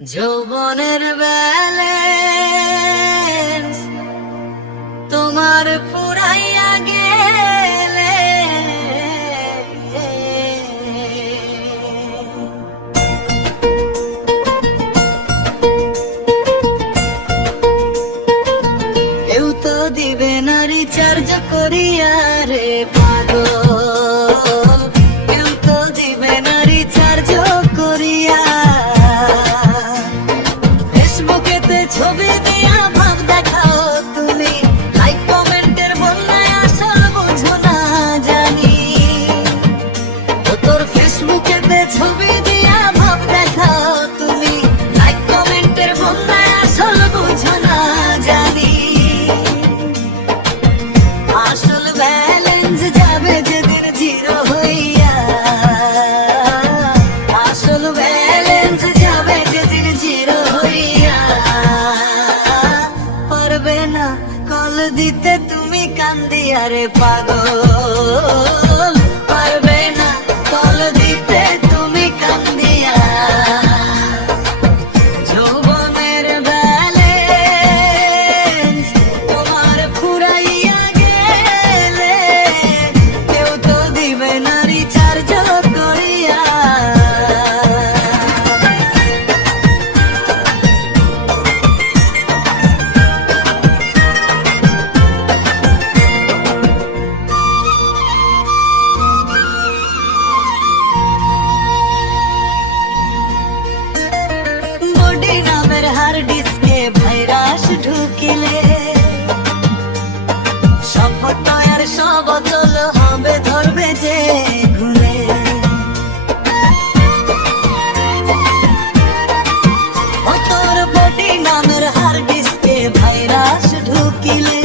যৌবনের ব্যালেন্স তোমার ফুরাইয়া গেলে কেউ তো দিবে না রিচার্জ করিয়া রে পাগল, কেউ তো দিবে না রিচার্জ করিয়া। ফেসবুকেতে ছবি দিয়া ভাব দেখাও তুমি, লাইক কমেন্টের বন্যায় আসল বুঝো না জানি। ও তোর ফেসবুকেতে ছবি দিয়া ভাব দেখাও তুমি, লাইক কমেন্টের বন্যায় আসল বুঝো না জানি। আসল ব্যালেন্স যাবে যেদিন জিরো হইয়া, আসল ব্যালেন্স যাবে যেদিন জিরো হইয়া। পারবে না কল দিতে তুমি কান্দিয়া রে পাগল, পারবে না কল দিতে তুমি কান্দিয়া। যৌবনের ব্যালেন্স তোমার ফুরাইয়া গেলে কেউ তো দিবে না রিচার্জ করিয়া। বডি নামের হার্ড ডিস্কে ভাইরাস ঢুকিলে সব ফটো আর সব অচল হবে, ধরবে যে ঘুরে। ও তোর বডি নামের হার্ড ডিস্কে ভাইরাস ঢুকিলে